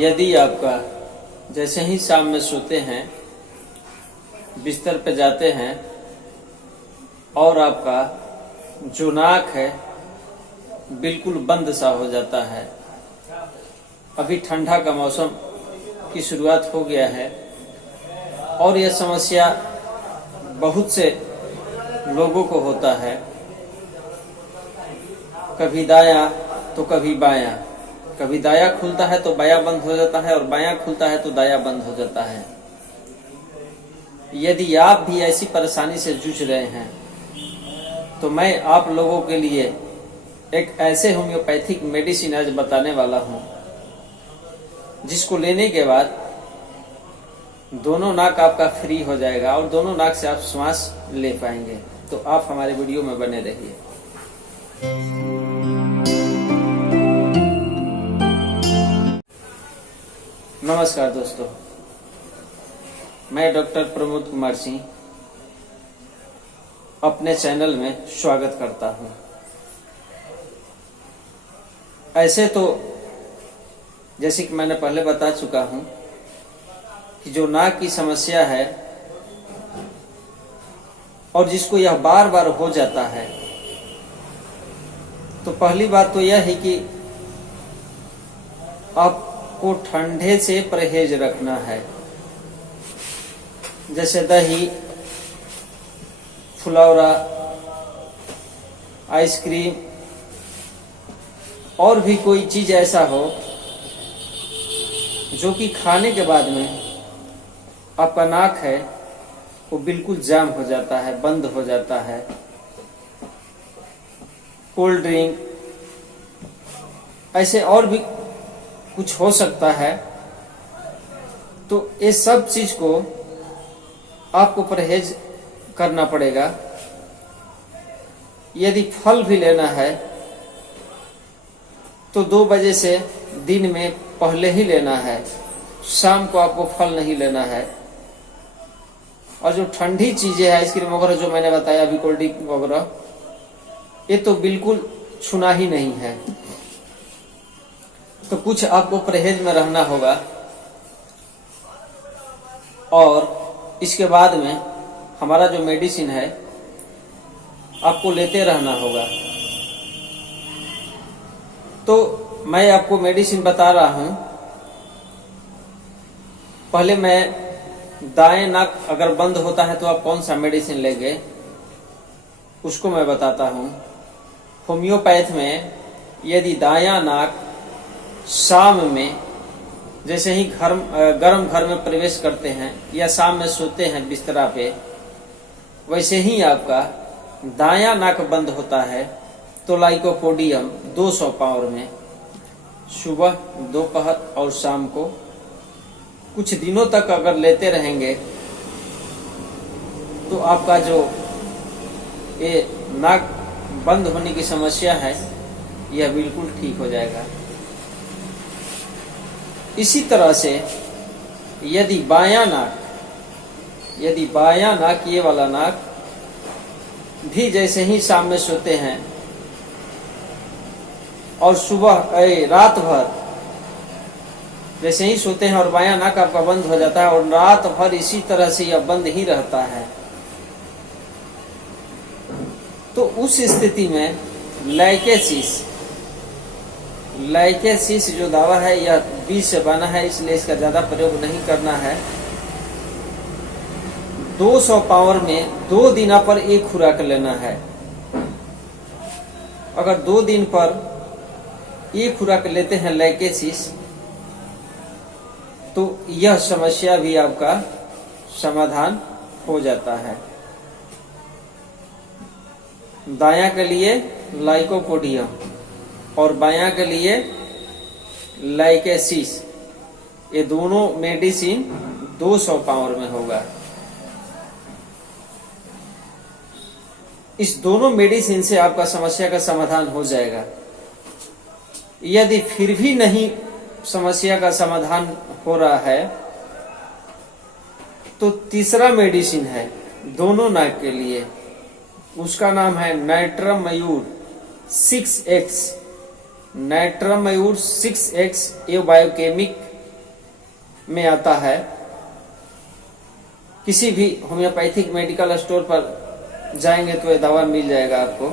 यदि आपका जैसे ही शाम में सोते हैं, बिस्तर पे जाते हैं और आपका जो नाक है बिल्कुल बंद सा हो जाता है। अभी ठंडा का मौसम की शुरुआत हो गया है और यह समस्या बहुत से लोगों को होता है, कभी दायां तो कभी बायां, कभी दायां खुलता है तो बायां बंद हो जाता है और बायां खुलता है तो दायां बंद हो जाता है। यदि आप भी ऐसी परेशानी से जूझ रहे हैं तो मैं आप लोगों के लिए एक ऐसे होम्योपैथिक मेडिसिन आज बताने वाला हूं, जिसको लेने के बाद दोनों नाक आपका फ्री हो जाएगा और दोनों नाक से आप श्वास ले पाएंगे। तो आप हमारे वीडियो में बने रहिए। नमस्कार दोस्तों, मैं डॉक्टर प्रमोद कुमार सिंह अपने चैनल में स्वागत करता हूं। ऐसे तो जैसे कि मैंने पहले बता चुका हूं कि जो नाक की समस्या है और जिसको यह बार बार हो जाता है, तो पहली बात तो यह है कि आपको ठंडे से परहेज रखना है। जैसे दही, फुलौरा, आइसक्रीम और भी कोई चीज ऐसा हो जो कि खाने के बाद में आपका नाक है वो बिल्कुल जाम हो जाता है, बंद हो जाता है। कोल्ड ड्रिंक, ऐसे और भी कुछ हो सकता है। तो ये सब चीज को आपको परहेज करना पड़ेगा। यदि फल भी लेना है तो 2 बजे से दिन में पहले ही लेना है, शाम को आपको फल नहीं लेना है। और जो ठंडी चीजें हैं, आइसक्रीम वगैरह जो मैंने बताया, अभी कोल्ड ड्रिंक वगैरह, ये तो बिल्कुल छूना ही नहीं है। तो कुछ आपको परहेज में रहना होगा और इसके बाद में हमारा जो मेडिसिन है आपको लेते रहना होगा। तो मैं आपको मेडिसिन बता रहा हूं। पहले मैं दाएं नाक अगर बंद होता है तो आप कौन सा मेडिसिन लेंगे उसको मैं बताता हूं। होम्योपैथ में यदि दायां नाक शाम में जैसे ही गर्म घर में प्रवेश करते हैं या शाम में सोते हैं बिस्तरा पे, वैसे ही आपका दायां नाक बंद होता है तो लाइकोपोडियम 200 पावर में सुबह, दोपहर और शाम को कुछ दिनों तक अगर लेते रहेंगे तो आपका जो ये नाक बंद होने की समस्या है यह बिल्कुल ठीक हो जाएगा। इसी तरह से यदि बायां नाक ये वाला नाक भी जैसे ही शाम में सोते हैं और सुबह रात भर जैसे ही सोते हैं और बायां नाक आपका बंद हो जाता है और रात भर इसी तरह से यह बंद ही रहता है, तो उस स्थिति में लाइकेसिस जो दवा है यह बीज से बना है, इसलिए इसका ज्यादा प्रयोग नहीं करना है। 200 पावर में 2 दिन पर एक खुराक लेना है। अगर 2 दिन पर एक खुराक लेते हैं लाइकेसिस, तो यह समस्या भी आपका समाधान हो जाता है। दायां के लिए लाइकोपोडियम और बायां के लिए लाइकेसिस, ये दोनों मेडिसिन 200 पावर में होगा। इस दोनों मेडिसिन से आपका समस्या का समाधान हो जाएगा। यदि फिर भी नहीं समस्या का समाधान हो रहा है तो तीसरा मेडिसिन है दोनों नाक के लिए, उसका नाम है नाइट्रम मयूर 6X। नाइट्रम मयूर 6X ये बायोकेमिक में आता है। किसी भी होम्योपैथिक मेडिकल स्टोर पर जाएंगे तो ये दवा मिल जाएगा आपको।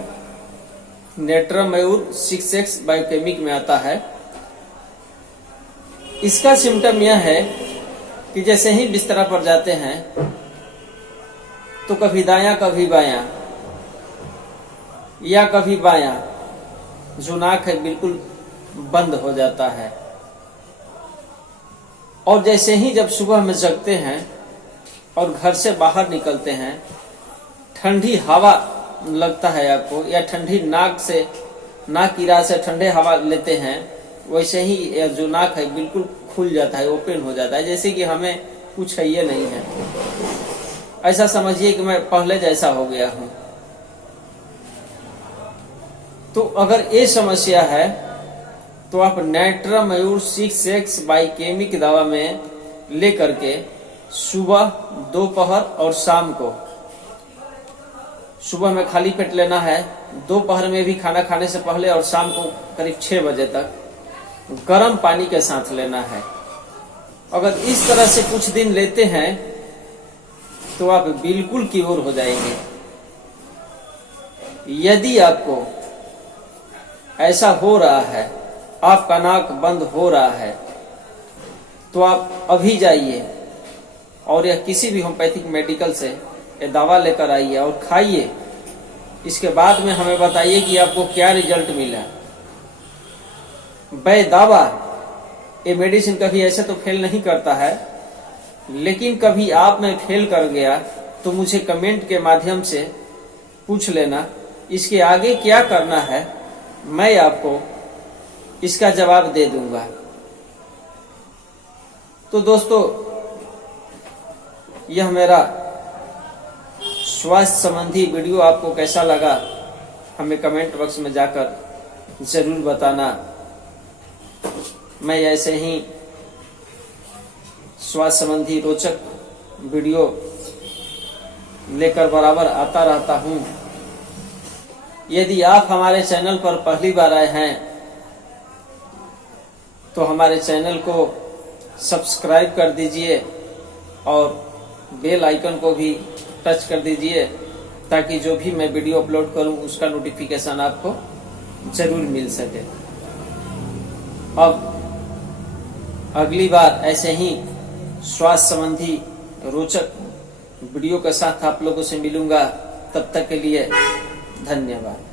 नेट्रम मयूर 6X बायोकेमिक में आता है। इसका सिम्टम यह है कि जैसे ही बिस्तरा पर जाते हैं तो कभी दायां कभी बायां या कभी बायां जो नाक है बिल्कुल बंद हो जाता है। और जैसे ही जब सुबह में जगते हैं और घर से बाहर निकलते हैं, ठंडी हवा लगता है आपको या ठंडी नाक की राह से ठंडे हवा लेते हैं, वैसे ही जो नाक है बिल्कुल खुल जाता है, ओपन हो जाता है, जैसे कि हमें कुछ है ये नहीं है। ऐसा समझिए कि मैं पहले जैसा हो गया हूं। तो अगर ये समस्या है तो आप नेट्रम मयूर 6X बायोकेमिक दवा में लेकर के सुबह, दोपहर और शाम को, सुबह में खाली पेट लेना है, दोपहर में भी खाना खाने से पहले और शाम को करीब 6 बजे तक गर्म पानी के साथ लेना है। अगर इस तरह से कुछ दिन लेते हैं तो आप बिल्कुल क्योर हो जाएंगे। यदि आपको ऐसा हो रहा है, आपका नाक बंद हो रहा है, तो आप अभी जाइए और यह किसी भी होम्योपैथिक मेडिकल से ये दवा लेकर आइए और खाइए। इसके बाद में हमें बताइए कि आपको क्या रिजल्ट मिला। दावा ये मेडिसिन कभी ऐसे तो फेल नहीं करता है, लेकिन कभी आप में फेल कर गया तो मुझे कमेंट के माध्यम से पूछ लेना। इसके आगे क्या करना है मैं आपको इसका जवाब दे दूंगा। तो दोस्तों, यह मेरा स्वास्थ्य संबंधी वीडियो आपको कैसा लगा हमें कमेंट बॉक्स में जाकर जरूर बताना। मैं ऐसे ही स्वास्थ्य संबंधी रोचक वीडियो लेकर बराबर आता रहता हूं। यदि आप हमारे चैनल पर पहली बार आए हैं तो हमारे चैनल को सब्सक्राइब कर दीजिए और बेल आइकन को भी टच कर दीजिए, ताकि जो भी मैं वीडियो अपलोड करूं उसका नोटिफिकेशन आपको जरूर मिल सके। अब अगली बार ऐसे ही स्वास्थ्य संबंधी रोचक वीडियो के साथ आप लोगों से मिलूंगा। तब तक के लिए धन्यवाद।